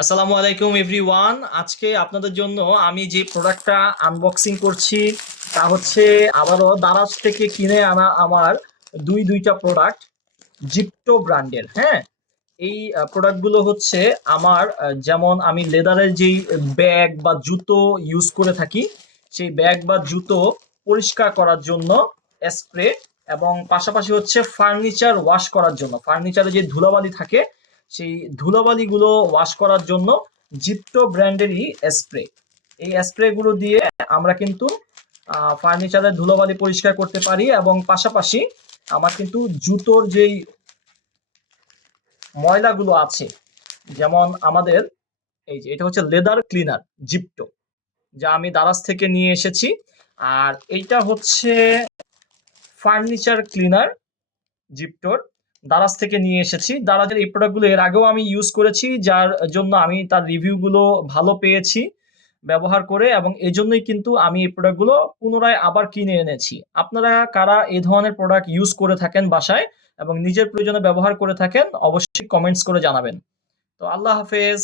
আসসালামু আলাইকুম এভরিওয়ান। আজকে আপনাদের জন্য আমি যে প্রোডাক্টটা আনবক্সিং করছি তা হচ্ছে আবারও দারাজ থেকে কিনে আনা আমার দুইটা প্রোডাক্ট জিপটো ব্র্যান্ডের। হ্যাঁ, এই প্রোডাক্টগুলো হচ্ছে আমার যেমন আমি লেদারের যেই ব্যাগ বা জুতো ইউজ করে থাকি, সেই ব্যাগ বা জুতো পরিষ্কার করার জন্য স্প্রে, এবং পাশাপাশি হচ্ছে ফার্নিচার ওয়াশ করার জন্য, ফার্নিচারে যে ধুলাবালি থাকে সেই ধুলাবালিগুলো ওয়াশ করার জন্য জিপটো ব্র্যান্ডেরই স্প্রে। এই স্প্রেগুলো দিয়ে আমরা কিন্তু ফার্নিচারের ধুলাবালি পরিষ্কার করতে পারি, এবং পাশাপাশি আমার কিন্তু জুতোর যেই ময়লাগুলো আছে, যেমন আমাদের এই যে এটা হচ্ছে লেদার ক্লিনার জিপটো, যা আমি দারাজ থেকে নিয়ে এসেছি। আর এইটা হচ্ছে ফার্নিচার ক্লিনার জিপটোর, দারাজ থেকে নিয়ে এসেছি। দারাজের এই প্রোডাক্টগুলো এর আগেও আমি ইউজ করেছি, যার জন্য আমি তার রিভিউগুলো ভালো পেয়েছি ব্যবহার করে, এবং এই জন্যই কিন্তু আমি এই প্রোডাক্টগুলো পুনরায় আবার কিনে এনেছি। আপনারা কারা এই ধরনের প্রোডাক্ট ইউজ করে থাকেন বাসায় এবং নিজের প্রয়োজনে ব্যবহার করে থাকেন, অবশ্যই কমেন্টস করে জানাবেন। তো আল্লাহ হাফেজ।